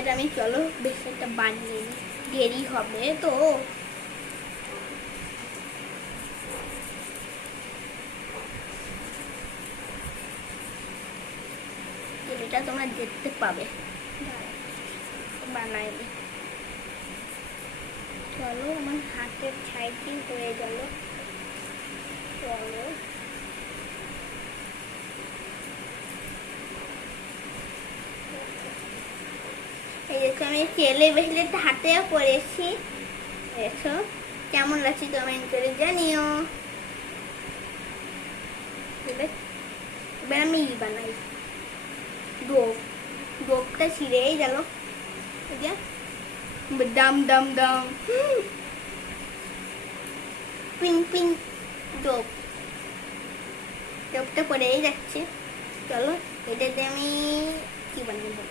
এবার আমি চলো বেসনটা বানিয়ে নিই, দেরি হবে তো। এটা তোমরা দেখতে পাবে, বানাই নি। চলো আমার হাতের ছাইটি হয়ে গেল। চলো এই দেখো আমি তেলে ব্রেসলেটটা হাতেও পরেছি। দেখো কেমন লাগছে কমেন্ট করে জানিও। এবার আমি বানাই ডোপ। ডোপটা ছিঁড়েই গেল, দাম দাম দাম পিং পিং ডোপ। ডোপটা পরেই যাচ্ছে। চলো এটাতে আমি কি বানাবো।